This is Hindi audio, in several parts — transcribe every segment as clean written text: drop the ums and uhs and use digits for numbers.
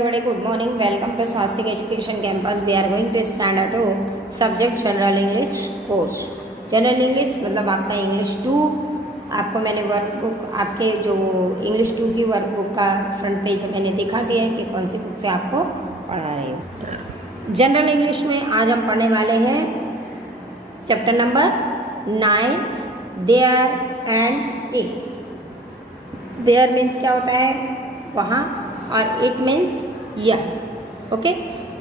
Everybody, good morning. Welcome to Swastik Education Campus. We are going to standard 2 subject General English course. General English मतलब आपका English 2. आपको मैंने वर्कबुक आपके जो English 2 की वर्कबुक का फ्रंट पेज मैंने दिखा दिया है कि कौन सी बुक से आपको पढ़ा रही हूँ. जनरल इंग्लिश में आज हम पढ़ने वाले हैं chapter number 9 there and it. There means क्या होता है वहाँ और इट मीन्स यह. Okay,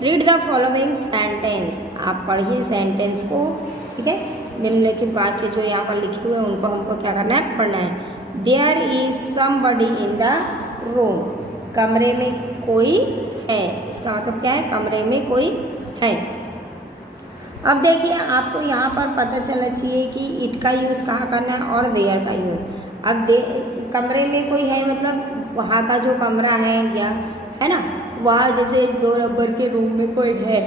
read the following sentence. आप पढ़िए सेंटेंस को. ठीक है, निम्नलिखित वाक्य जो यहाँ पर लिखे हुए हैं उनको हमको क्या करना है, पढ़ना है. There is somebody in the room. कमरे में कोई है. इसका मतलब क्या है, कमरे में कोई है. अब देखिए आपको यहाँ पर पता चलना चाहिए कि इट का यूज़ कहाँ करना है और देयर का यूज़. अब कमरे में कोई है मतलब वहाँ का जो कमरा है या है ना, वहाँ जैसे 2 नंबर के रूम में कोई है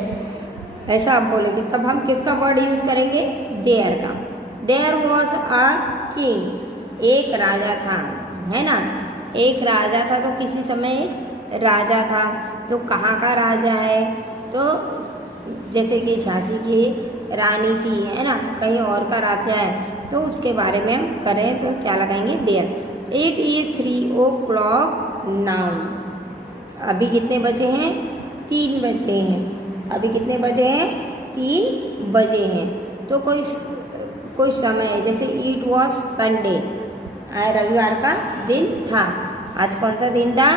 ऐसा आप बोलेंगे, तब हम किसका वर्ड यूज़ करेंगे, देयर का. There was a king. एक राजा था, है ना. एक राजा था तो किसी समय एक राजा था. तो कहाँ का राजा है, तो जैसे कि झांसी की रानी थी, है ना, कहीं और का राजा है तो उसके बारे में हम करें तो क्या लगाएंगे, there. It is 3 o'clock now. अभी कितने बजे हैं, 3 बजे हैं. अभी कितने बजे हैं, 3 बजे हैं. तो कोई समय है, जैसे इट वॉज संडे. रविवार का दिन था. आज कौन सा दिन था,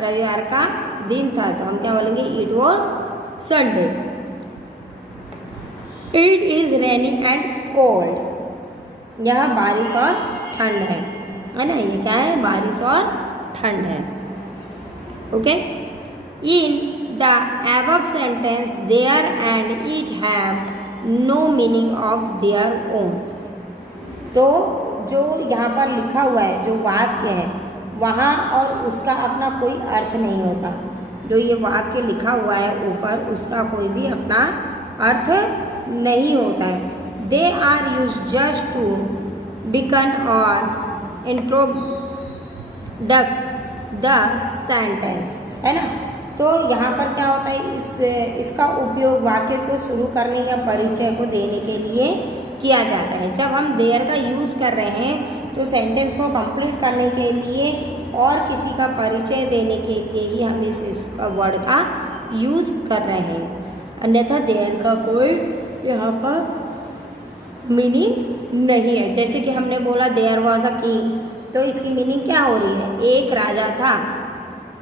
रविवार का दिन था. तो हम क्या बोलेंगे, it was Sunday. It is raining and cold. यह बारिश और ठंड है ना. ये क्या है, बारिश और ठंड है. Okay, in the above sentence there and it have no meaning of their own. तो जो यहाँ पर लिखा हुआ है, जो वाक्य है, वहाँ और उसका अपना कोई अर्थ नहीं होता. जो ये वाक्य लिखा हुआ है ऊपर, उसका कोई भी अपना अर्थ नहीं होता है. They are use just to beacon और इंट्रोडक्ट द सेंटेंस, है ना. तो यहाँ पर क्या होता है, इसका उपयोग वाक्य को शुरू करने या परिचय को देने के लिए किया जाता है. जब हम देयर का यूज़ कर रहे हैं तो सेंटेंस को कंप्लीट करने के लिए और किसी का परिचय देने के लिए ही हम इस वर्ड का यूज़ कर रहे हैं. अन्यथा देयर का कोई यहाँ पर मीनिंग नहीं है. जैसे कि हमने बोला देयर वॉज अ किंग, तो इसकी मीनिंग क्या हो रही है, एक राजा था.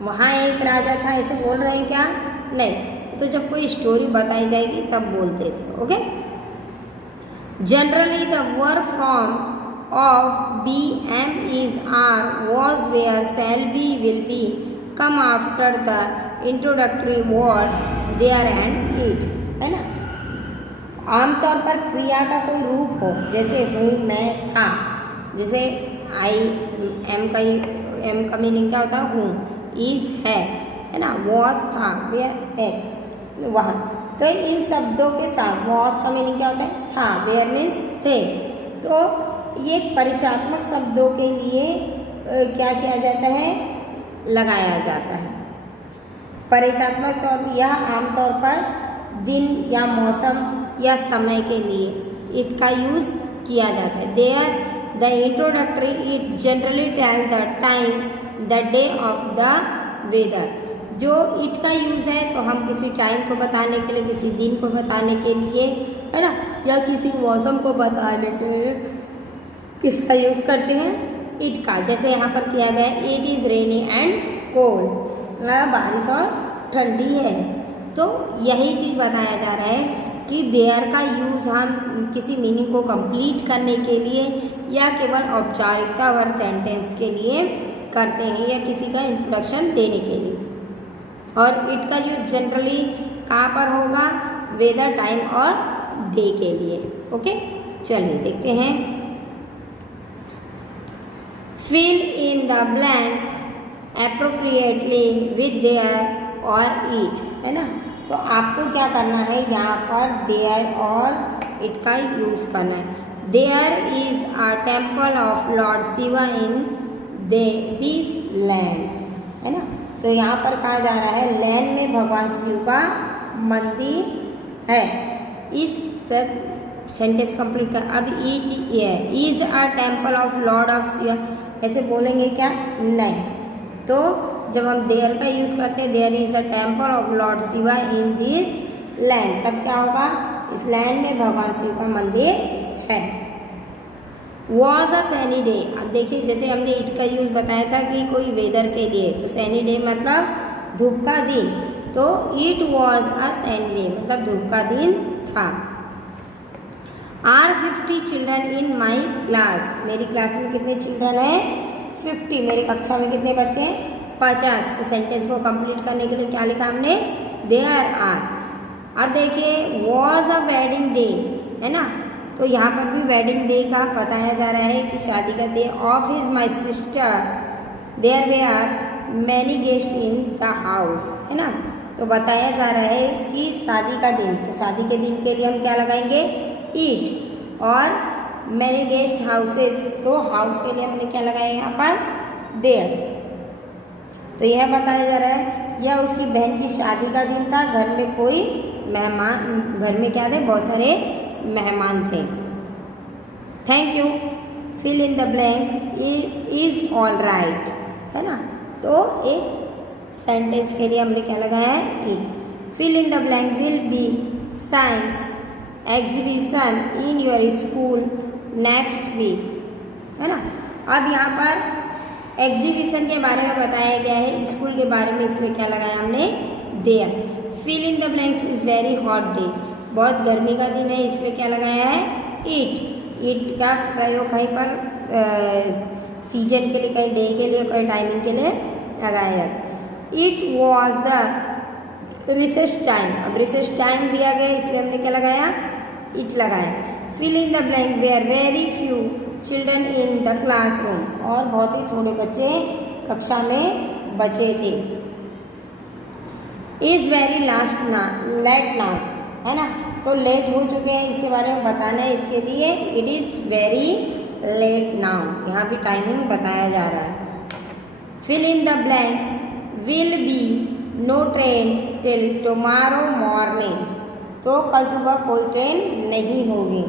वहाँ एक राजा था ऐसे बोल रहे हैं क्या, नहीं. तो जब कोई स्टोरी बताई जाएगी तब बोलते थे. Okay, generally the verb form of be am is are was were shall be will be come after the introductory word there and it, है ना. आमतौर पर क्रिया का कोई रूप हो, जैसे हूँ, मैं, था. जैसे आई एम का मीनिंग क्या होता है, हूँ. इज है ना. वॉज था, वेयर है, वहाँ. तो इन शब्दों के साथ वॉज का मीनिंग क्या होता है, था. वेयर मीन्स थे. तो ये परिचयात्मक शब्दों के लिए क्या किया जाता है, लगाया जाता है. परिचयात्मक तौर यह आमतौर पर दिन या मौसम या समय के लिए इट का यूज़ किया जाता है. There the introductory it generally tell the time the day of the weather. जो इट का यूज़ है तो हम किसी टाइम को बताने के लिए, किसी दिन को बताने के लिए, है ना, या किसी मौसम को बताने के लिए किसका यूज़ करते हैं, इट का. जैसे यहाँ पर किया गया है, it is rainy and cold. बारिश और ठंडी है. तो यही चीज़ बताया जा रहा है कि देयर का यूज़ हम किसी मीनिंग को कंप्लीट करने के लिए या केवल औपचारिकता वर सेंटेंस के लिए करते हैं या किसी का इंट्रोडक्शन देने के लिए. और इट का यूज़ जनरली कहाँ पर होगा, वेदर, टाइम और डे के लिए. ओके, चलिए देखते हैं. Fill in the blank appropriately with there और इट, है ना. तो आपको क्या करना है, यहाँ पर देयर और इट का यूज़ करना है. There is a temple of Lord Shiva in this land, है ना. तो यहाँ पर कहा जा रहा है लैन में भगवान शिव का मंदिर है। इस सेंटेंस कंप्लीट कर। अब it is a temple of Lord of Shiva, ऐसे बोलेंगे क्या? नहीं। तो जब हम देयर का यूज करते हैं, there is a temple of Lord Shiva in this land, तब क्या होगा? इस लैंड में भगवान शिव का मंदिर है। वॉज अ सैनी डे, अब देखिए जैसे हमने इट का यूज बताया था कि कोई वेदर के लिए, तो सैनी डे मतलब धूप का दिन, तो it was a sunny day मतलब धूप का दिन था। Are 50 children in my class, मेरी क्लास में कितने चिल्ड्रन हैं? 50। मेरी कक्षा में कितने बच्चे हैं? 50। तो सेंटेंस को कंप्लीट करने के लिए क्या लिखा हमने? There are. अब देखिए वॉज अ वेडिंग डे, है ना, तो यहाँ पर भी वेडिंग डे का बताया जा रहा है कि शादी का day of is my sister, there way are many guest in the house, है ना, तो बताया जा रहा है कि शादी का दिन, तो शादी के दिन के लिए हम क्या लगाएंगे? ईट। और मैनी गेस्ट हाउसेस, तो हाउस के लिए हमने क्या लगाया यहाँ पर? देयर। तो यह बताया जा रहा है यह उसकी बहन की शादी का दिन था, घर में कोई मेहमान, घर में क्या थे? बहुत सारे मेहमान थे। Thank you, fill in the blanks, is all right, है ना, तो एक सेंटेंस के लिए हमने क्या लगाया है? It. Fill in the blank will be science exhibition in your school next week, है ना। अब यहाँ पर एग्जीबिशन के बारे में बताया गया है, स्कूल के बारे में, इसलिए क्या लगाया हमने? There. Fill in the blanks is very hot day, बहुत गर्मी का दिन है, इसलिए क्या लगाया है? इट। इट का प्रयोग कहीं पर सीजन के लिए, कहीं डे के लिए, कहीं टाइमिंग के लिए लगाया जाता है। It was the recess time, अब रिसेस टाइम दिया गया इसलिए हमने क्या लगाया? इट लगाया। Fill in the blank were very few children in the classroom, और बहुत ही थोड़े बच्चे कक्षा में बचे थे। इज वेरी लास्ट ना लेट नाउ, है ना, तो लेट हो चुके हैं, इसके बारे में बताना है, इसके लिए it is very late now, यहाँ भी टाइमिंग बताया जा रहा है। Fill in the blank will be no train till tomorrow morning, तो कल सुबह कोई ट्रेन नहीं होगी,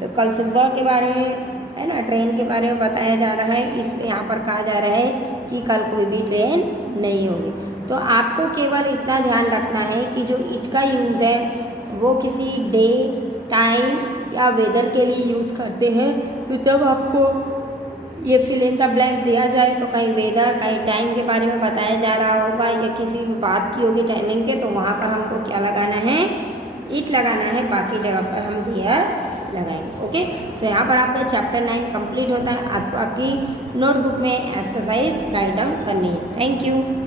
तो कल सुबह के बारे में, है ना, ट्रेन के बारे में बताया जा रहा है, इसलिए यहाँ पर कहा जा रहा है कि कल कोई भी ट्रेन नहीं होगी। तो आपको केवल इतना ध्यान रखना है कि जो इट का यूज़ है वो किसी डे, टाइम या वेदर के लिए यूज़ करते हैं, तो जब आपको ये फिल इन द ब्लैंक दिया जाए तो कहीं वेदर, कहीं टाइम के बारे में बताया जा रहा होगा या किसी भी बात की होगी टाइमिंग के, तो वहाँ पर हमको क्या लगाना है? इट लगाना है, बाकी जगह पर हम देयर लगाएंगे। ओके, तो यहाँ पर आपका चैप्टर 9 कंप्लीट होता है। आपको आपकी नोटबुक में एक्सरसाइज राइट डाउन करनी है। Thank you.